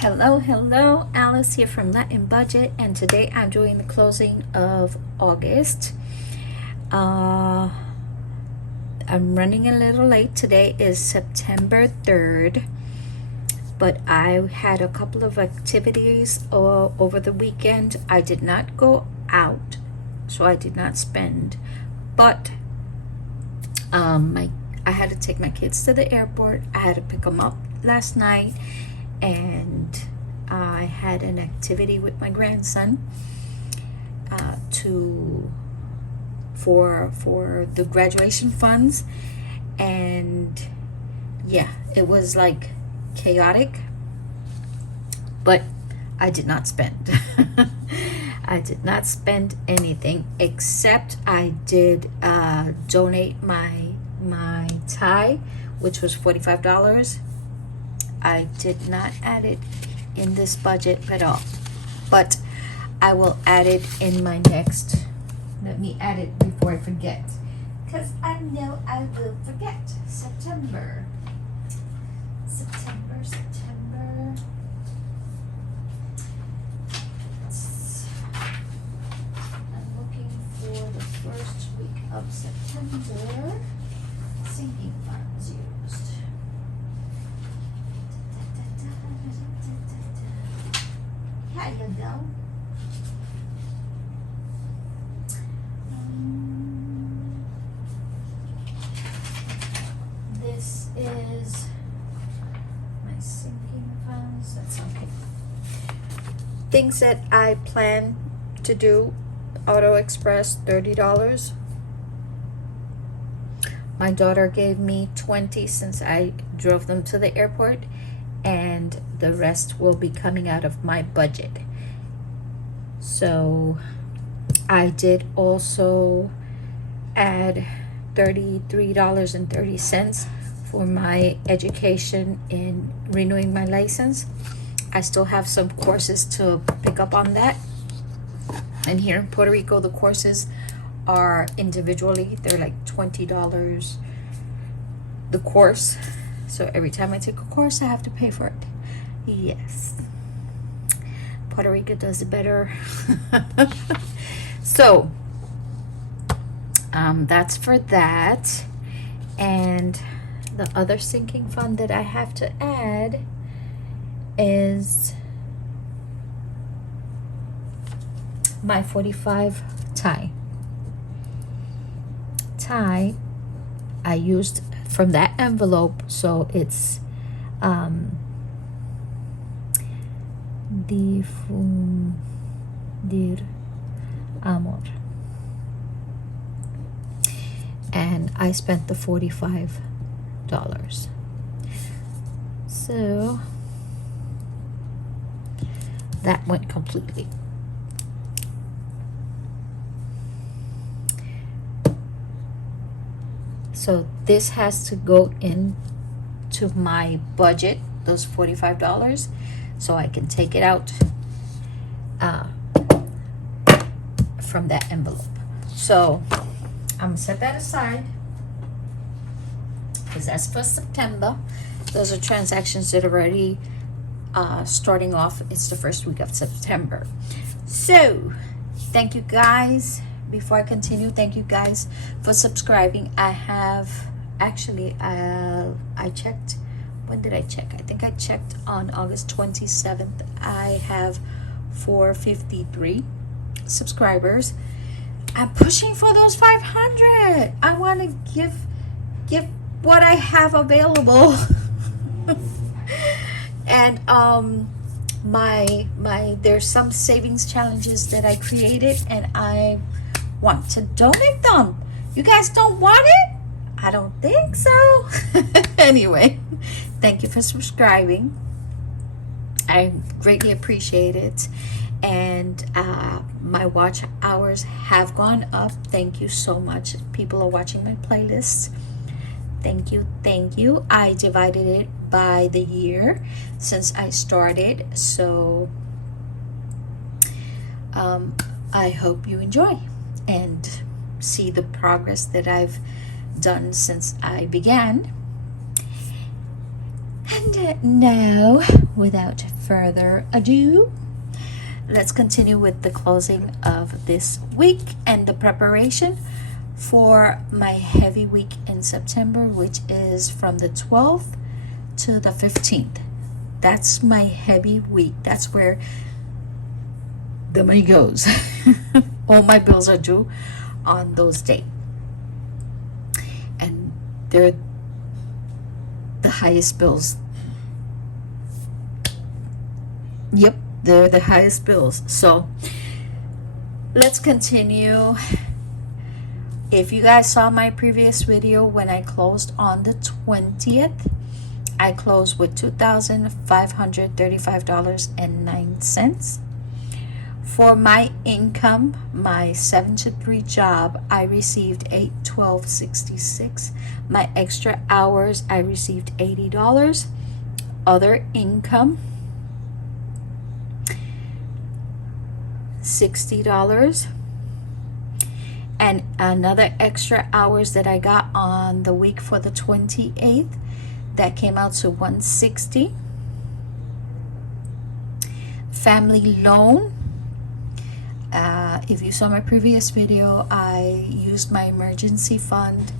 Hello, Alice here from Latin Budget, and today I'm doing the closing of August. I'm running a little late. Today is September 3rd, but I had a couple of activities over the weekend. I did not go out, so I did not spend, but I had to take my kids to the airport. I had to pick them up last night, and I had an activity with my grandson for the graduation funds, and yeah, it was like chaotic, but I did not spend. I did not spend anything, except I did donate my tie, which was $45. I did not add it in this budget at all, but I will add it in my next. Let me add it before I forget, because I know I will forget. September. I'm looking for the first week of September. Sinking funds used. Here you go. This is my sinking funds. That's okay. Things that I plan to do: Auto Express, $30. My daughter gave me $20 since I drove them to the airport, and the rest will be coming out of my budget. So I did also add $33.30 for my education in renewing my license. I still have some courses to pick up on that. And here in Puerto Rico, the courses are individually. They're like $20 the course. So every time I take a course, I have to pay for it. Yes. Puerto Rico does it better. So that's for that. And the other sinking fund that I have to add is my 45 tie. I used from that envelope, so it's difundir amor, and I spent the $45. So that went completely. So this has to go into my budget, those $45, so I can take it out from that envelope. So I'm gonna set that aside, because that's for September. Those are transactions that are already starting off. It's the first week of September. So thank you guys. Before I continue, thank you guys for subscribing. I have actually I checked. When did I check? I think I checked on August 27th. I have 453 subscribers. I'm pushing for those 500. I want to give what I have available. And my there's some savings challenges that I created, and I want to donate them. You guys don't want it? I don't think so. Anyway, thank you for subscribing. I greatly appreciate it. And my watch hours have gone up. Thank you so much. People are watching my playlists. Thank you. I divided it by the year since I started, so I hope you enjoy and see the progress that I've done since I began. And now, without further ado, let's continue with the closing of this week and the preparation for my heavy week in September, which is from the 12th to the 15th. That's my heavy week. That's where the money goes. All my bills are due on those days. And they're the highest bills. Yep, they're the highest bills. So let's continue. If you guys saw my previous video when I closed on the 20th, I closed with $2,535.09. For my income, my 7 to 3 job, I received $812.66. My extra hours, I received $80. Other income, $60. And another extra hours that I got on the week for the 28th, that came out to $160. Family loan. If you saw my previous video, I used my emergency fund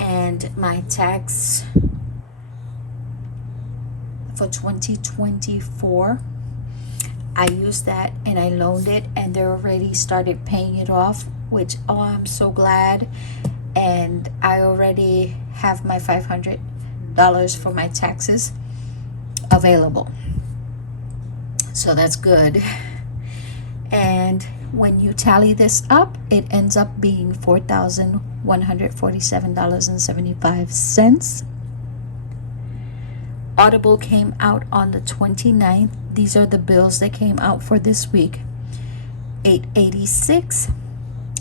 and my tax for 2024. I used that and I loaned it, and they already started paying it off, which, oh, I'm so glad. And I already have my $500 for my taxes available, so that's good. And when you tally this up, it ends up being $4,147.75. Audible came out on the 29th. These are the bills that came out for this week. $886.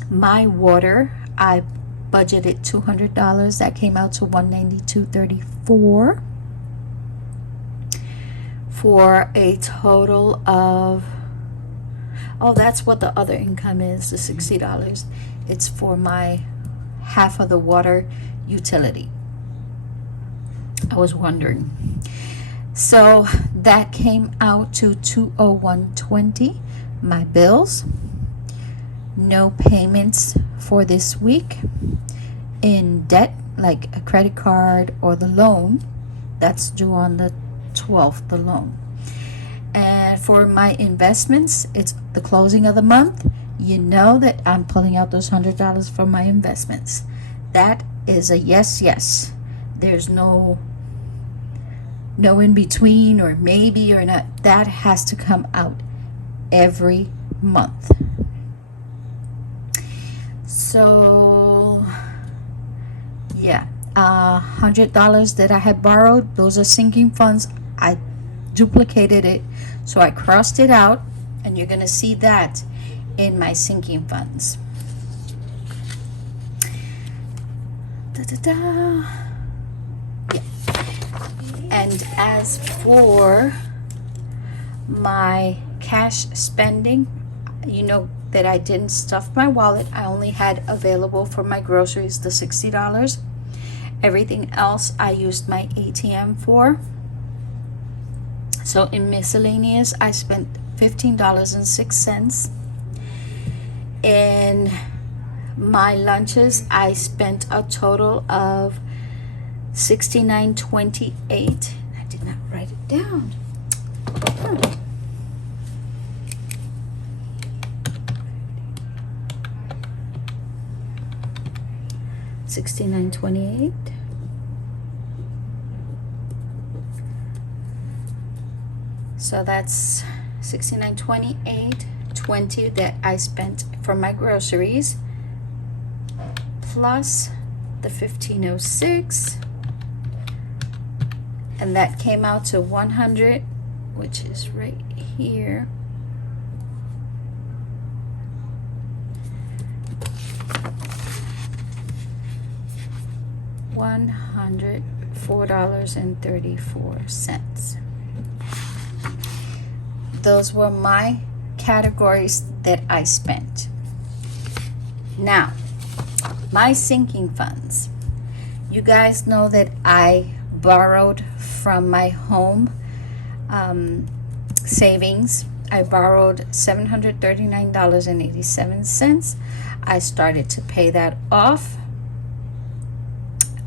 My water, I budgeted $200. That came out to $192.34 for a total of, oh, that's what the other income is, the $60. It's for my half of the water utility. I was wondering. So that came out to $201.20. My bills, no payments for this week. In debt, like a credit card or the loan, that's due on the 12th, the loan. And for my investments, it's the closing of the month. You know that I'm pulling out those $100 from my investments. That is a yes, yes. There's no in between or maybe or not. That has to come out every month. So yeah, $100 that I had borrowed, those are sinking funds. I duplicated it, so I crossed it out, and you're gonna see that in my sinking funds. Yeah. And as for my cash spending, you know that I didn't stuff my wallet. I only had available for my groceries the $60. Everything else I used my ATM for. So in miscellaneous, I spent $15.06. In my lunches, I spent a total of $69.28. I did not write it down. $69.28. So that's $69.28.20 that I spent for my groceries, plus the $15.06, and that came out to $100, which is right here. $104.34. Those were my categories that I spent. Now, my sinking funds. You guys know that I borrowed from my home savings. I borrowed $739.87. I started to pay that off.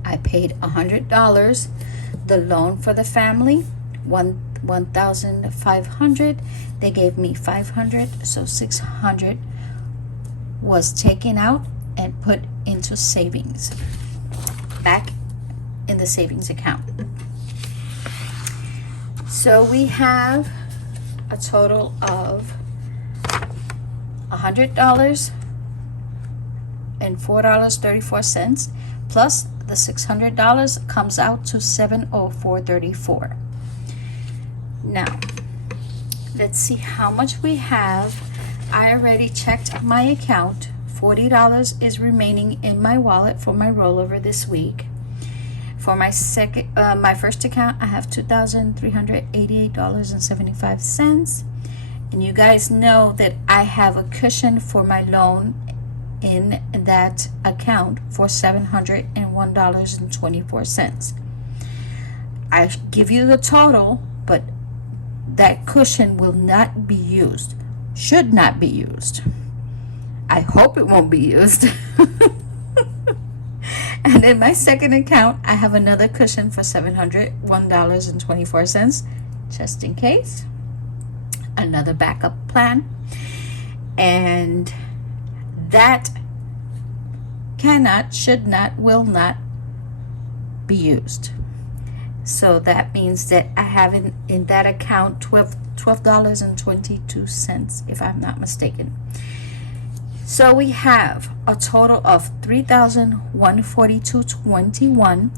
I paid $100. The loan for the family, $1,500. They gave me $500, so $600 was taken out and put into savings, back in the savings account. So we have a total of $100 and $4.34, plus the $600 comes out to $704.34. Now let's see how much we have. I already checked my account. $40 is remaining in my wallet for my rollover this week. For my first account, I have $2,388.75. And you guys know that I have a cushion for my loan in that account for $701.24. I give you the total, but that cushion will not be used, should not be used. I hope it won't be used. And in my second account, I have another cushion for $701.24, just in case. Another backup plan. And that cannot, should not, will not be used. So that means that I have in that account $12.22, if I'm not mistaken. So we have a total of $3,142.21,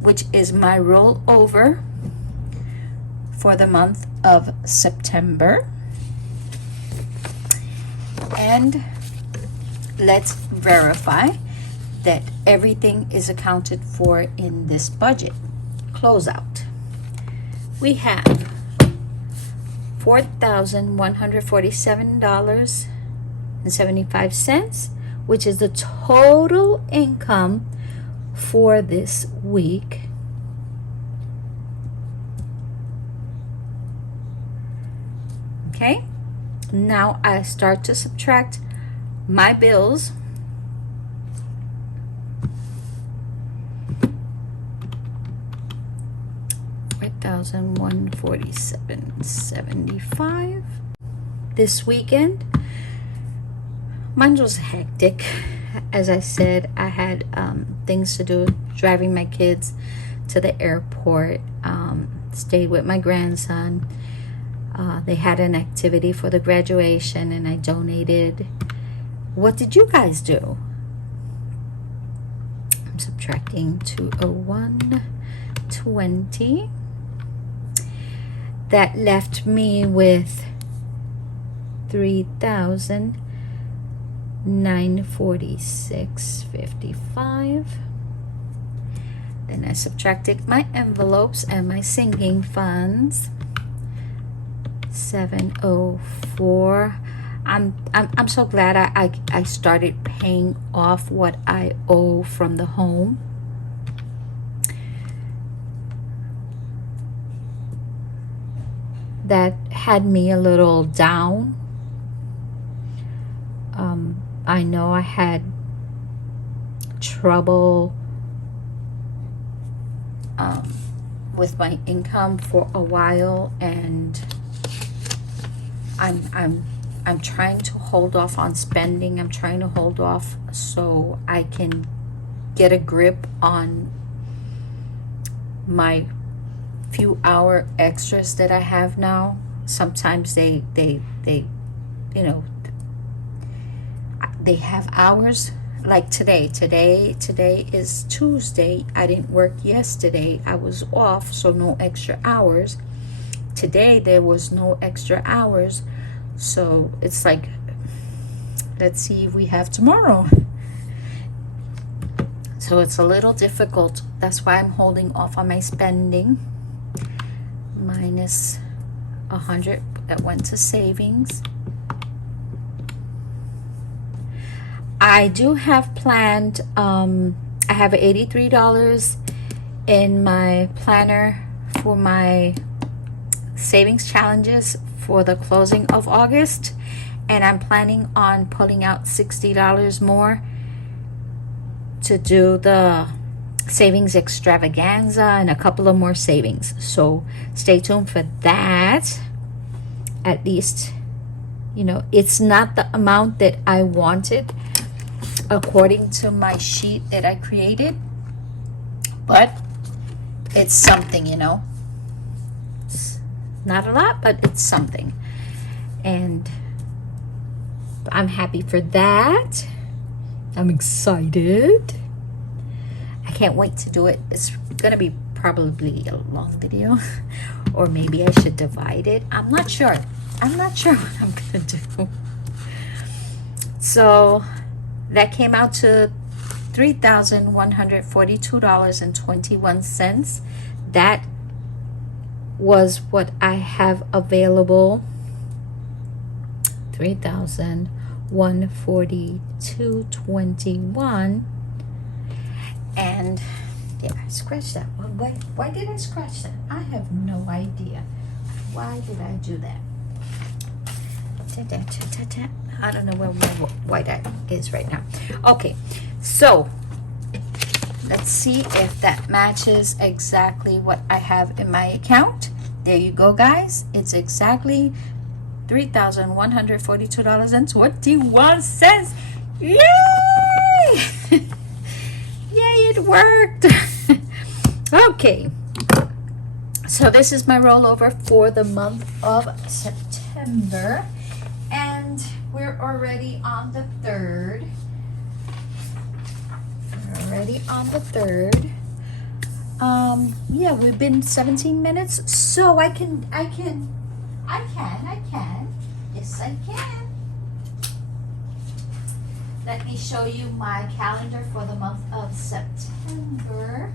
which is my rollover for the month of September. And let's verify that everything is accounted for in this budget closeout. We have $4,147.75, which is the total income for this week. Okay, now I start to subtract my bills. $1,147.75. This weekend, mine was hectic. As I said, I had things to do, driving my kids to the airport, stayed with my grandson. They had an activity for the graduation and I donated. What did you guys do? I'm subtracting 201.20. That left me with $3,946.55. Then I subtracted my envelopes and my sinking funds. $704. I'm so glad I started paying off what I owe from the home. That had me a little down. I know I had trouble with my income for a while, and I'm trying to hold off on spending. I'm trying to hold off so I can get a grip on my few hour extras that I have now. Sometimes they you know, they have hours like today is Tuesday. I didn't work yesterday. I was off, so no extra hours. Today there was no extra hours, so it's like, let's see if we have tomorrow. So it's a little difficult. That's why I'm holding off on my spending. Minus 100 that went to savings. I do have planned, I have $83 in my planner for my savings challenges for the closing of August, and I'm planning on pulling out $60 more to do the savings extravaganza and a couple of more savings. So stay tuned for that. At least, you know, it's not the amount that I wanted according to my sheet that I created, but it's something, you know. It's not a lot, but it's something, and I'm happy for that. I'm excited. I can't wait to do it. It's gonna be probably a long video, or maybe I should divide it. I'm not sure what I'm gonna do. So that came out to $3,142.21. That was what I have available. $3,142.21. And yeah, I scratched that one. Why did I scratch that? I have no idea. Why did I do that? I don't know why that is right now. Okay, so let's see if that matches exactly what I have in my account. There you go, guys. It's exactly $3,142.21. Yay! Yay, it worked. Okay, so this is my rollover for the month of September, and we're already on the 3rd. Yeah, we've been 17 minutes, so I can. Yes, I can. Let me show you my calendar for the month of September.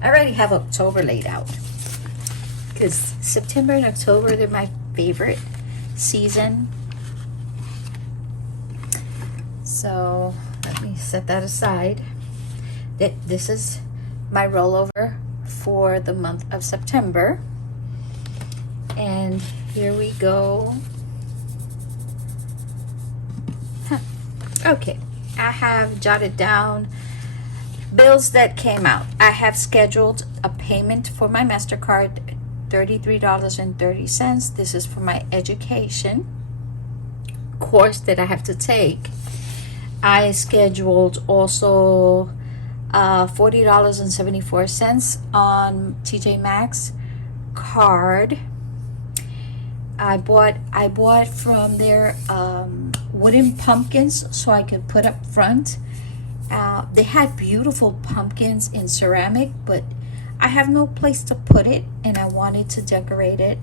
I already have October laid out, because September and October, they're my favorite season. So let me set that aside. This is my rollover for the month of September. And here we go. Okay, I have jotted down bills that came out. I have scheduled a payment for my MasterCard, $33.30. This is for my education course that I have to take. I scheduled also $40.74 on TJ Maxx card. I bought from their wooden pumpkins so I could put up front. They had beautiful pumpkins in ceramic, but I have no place to put it, and I wanted to decorate it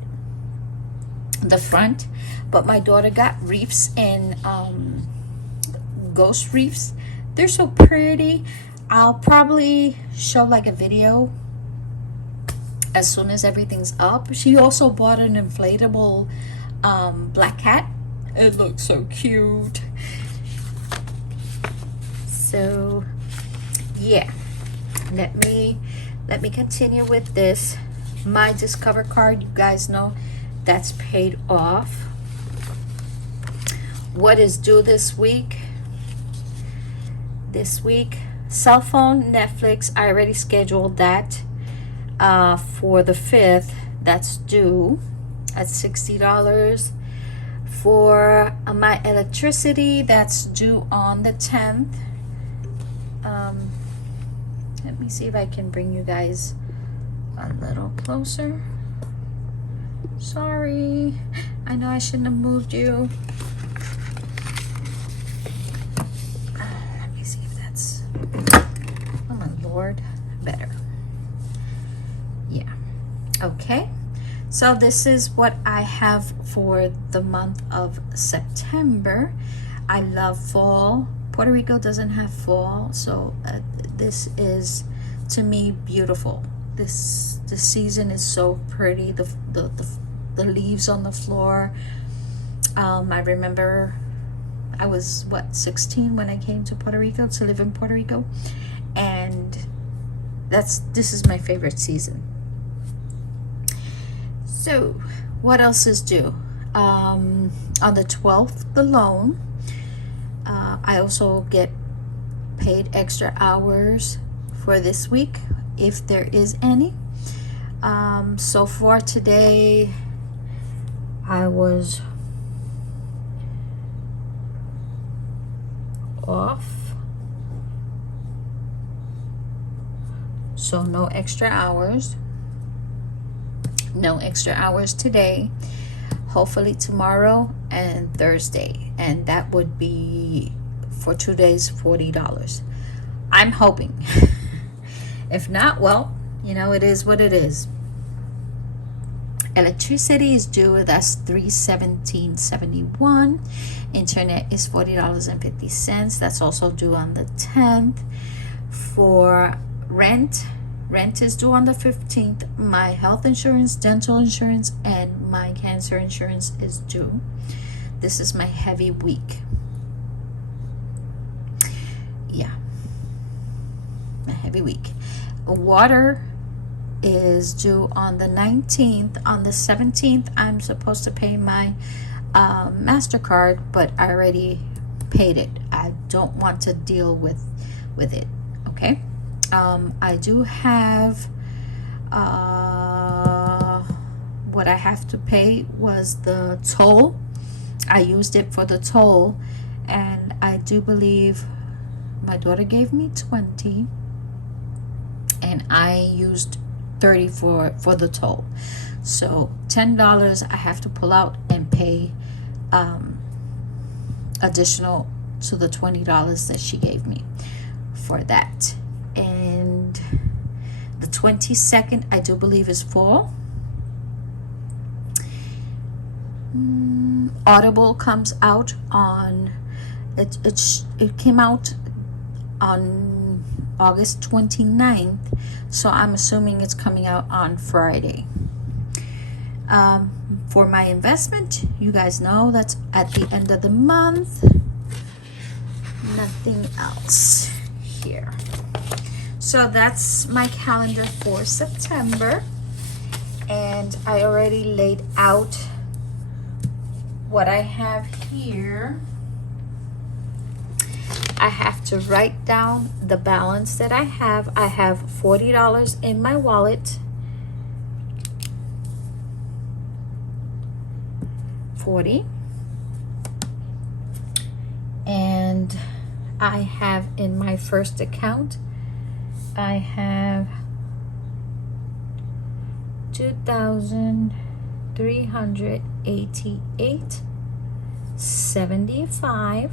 the front. But my daughter got wreaths in ghost wreaths. They're so pretty. I'll probably show like a video as soon as everything's up. She also bought an inflatable black cat. It looks so cute. So yeah, let me continue with this. My Discover card, you guys know, that's paid off. What is due this week? Cell phone, Netflix, I already scheduled that for the 5th. That's due at $60. For my electricity, that's due on the 10th. Let me see if I can bring you guys a little closer. Sorry, I know I shouldn't have moved you. Let me see if that's, oh my Lord, better. Yeah, okay. So this is what I have for the month of September. I love fall. Puerto Rico doesn't have fall, so this is, to me, beautiful. The season is so pretty. The leaves on the floor. I remember I was 16 when I came to Puerto Rico to live in Puerto Rico, and This is my favorite season. So what else is due? On the 12th, the loan. I also get paid extra hours for this week, if there is any. So far today, I was off, so no extra hours. No extra hours today. Hopefully tomorrow and Thursday, and that would be for 2 days $40. I'm hoping. If not, well, you know, it is what it is. Electricity is due, that's $317.71. Internet is $40.50, that's also due on the 10th. For rent is due on the 15th. My health insurance, dental insurance, and my cancer insurance is due. This is my heavy week. Yeah, my heavy week. Water is due on the 19th. On the 17th, I'm supposed to pay my MasterCard, but I already paid it. I don't want to deal with it, okay? I do have what I have to pay was the toll. I used it for the toll, and I do believe my daughter gave me 20 and I used 30 for the toll. So $10 I have to pull out and pay additional to the $20 that she gave me for that. And the 22nd I do believe is fall. Audible comes out on it came out on August 29th, so I'm assuming it's coming out on Friday. For my investment, you guys know that's at the end of the month. Nothing else here. So that's my calendar for September, and I already laid out what I have here. I have to write down the balance that I have. I have $40 in my wallet. 40. And I have in my first account, I have $2,388.75.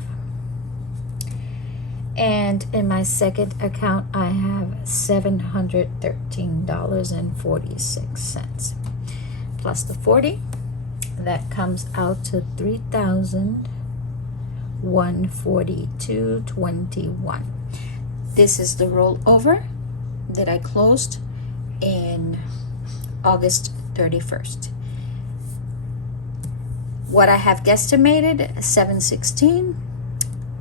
And in my second account, I have $713.46 plus the 40. That comes out to $3,142.21. This is the rollover that I closed in August 31st. What I have guesstimated, $716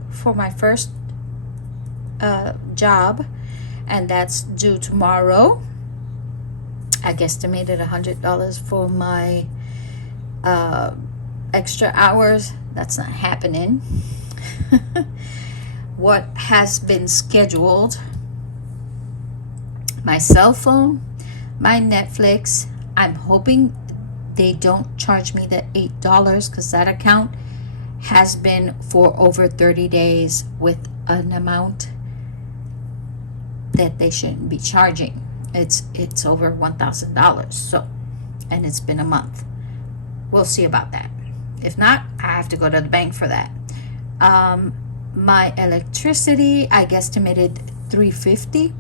for my first job, and that's due tomorrow. I guesstimated $100 for my extra hours. That's not happening. What has been scheduled: my cell phone, my Netflix. I'm hoping they don't charge me the $8 because that account has been for over 30 days with an amount that they shouldn't be charging. It's over $1,000. So, and it's been a month. We'll see about that. If not, I have to go to the bank for that. My electricity, I guesstimated $350,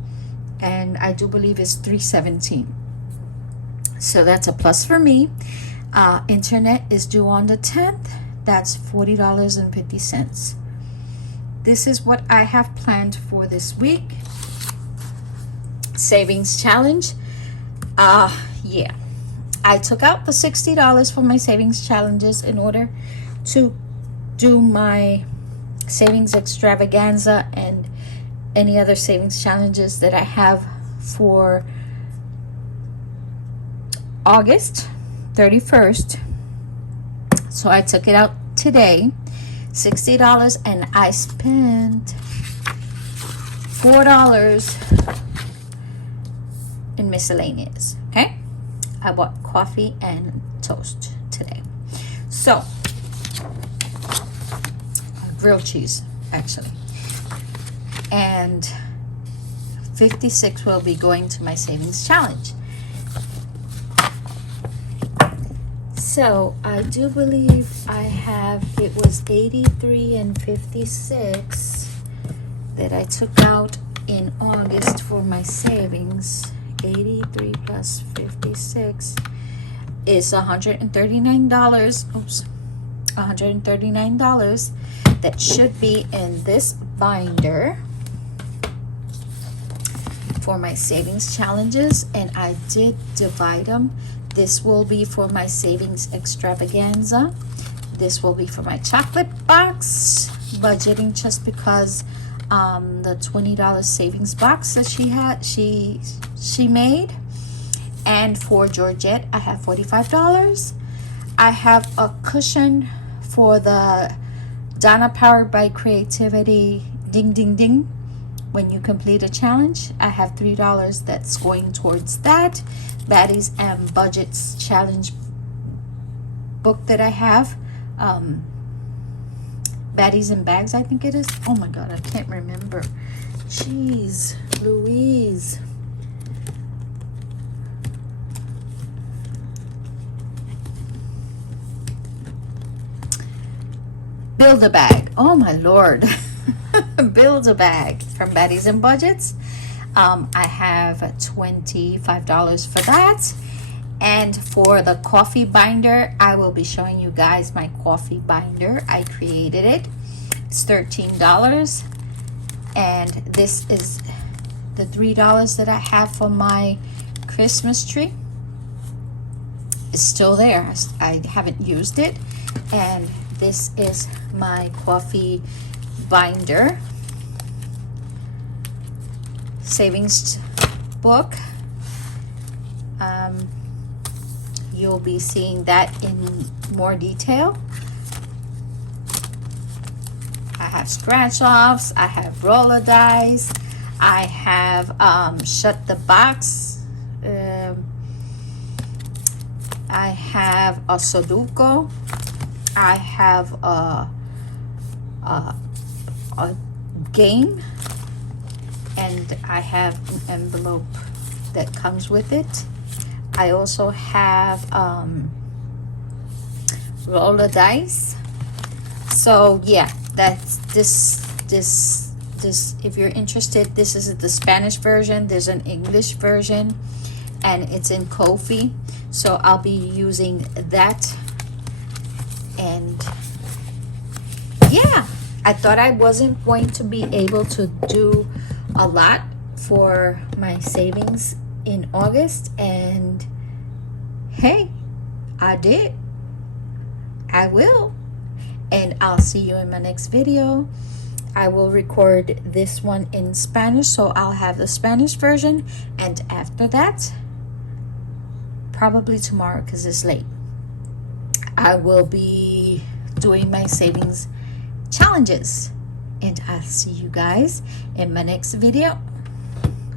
and I do believe it's $317. So that's a plus for me. Internet is due on the 10th. That's $40.50. This is what I have planned for this week. Savings challenge. Yeah. I took out the $60 for my savings challenges in order to do my savings extravaganza and any other savings challenges that I have for August 31st. So I took it out today, $60, and I spent $4 in miscellaneous. Okay, I bought coffee and toast today. So grilled cheese actually, and 56 will be going to my savings challenge. So I do believe I have, it was 83 and 56 that I took out in August for my savings. 83 plus 56 is $139. Oops, $139 that should be in this binder for my savings challenges, and I did divide them. This will be for my savings extravaganza. This will be for my chocolate box budgeting, just because the $20 savings box that she made. And for Georgette, I have $45. I have a cushion for the Donna Powered by Creativity ding ding ding. When you complete a challenge, I have $3 that's going towards that. Baddies and Budgets challenge book that I have. Baddies and Bags, I think it is. Oh my God, I can't remember. Jeez Louise. Build a Bag. Oh my Lord. Build a Bag from Baddies and Budgets. I have $25 for that. And for the coffee binder, I will be showing you guys my coffee binder. I created it. It's $13. And this is the $3 that I have for my Christmas tree. It's still there. I haven't used it. And this is my coffee binder. Savings book. You'll be seeing that in more detail. I have scratch offs. I have roller dice. I have shut the box. I have a Sudoku. I have a game, and I have an envelope that comes with it. I also have roller dice. So yeah, that's this if you're interested, this is the Spanish version. There's an English version, and it's in Ko-fi. So I'll be using that. And yeah, I thought I wasn't going to be able to do a lot for my savings in August, and hey, I did. I will. And I'll see you in my next video. I will record this one in Spanish, so I'll have the Spanish version, and after that, probably tomorrow because it's late, I will be doing my savings challenges. And I'll see you guys in my next video.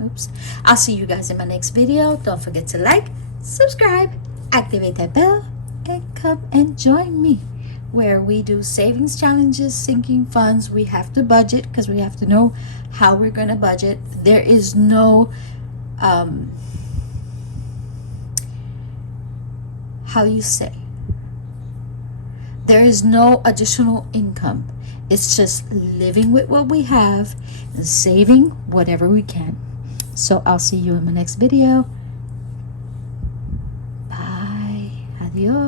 Oops. I'll see you guys in my next video. Don't forget to like, subscribe, activate that bell, and come and join me where we do savings challenges, sinking funds. We have to budget because we have to know how we're going to budget. There is no there is no additional income. It's just living with what we have and saving whatever we can. So I'll see you in my next video. Bye. Adios.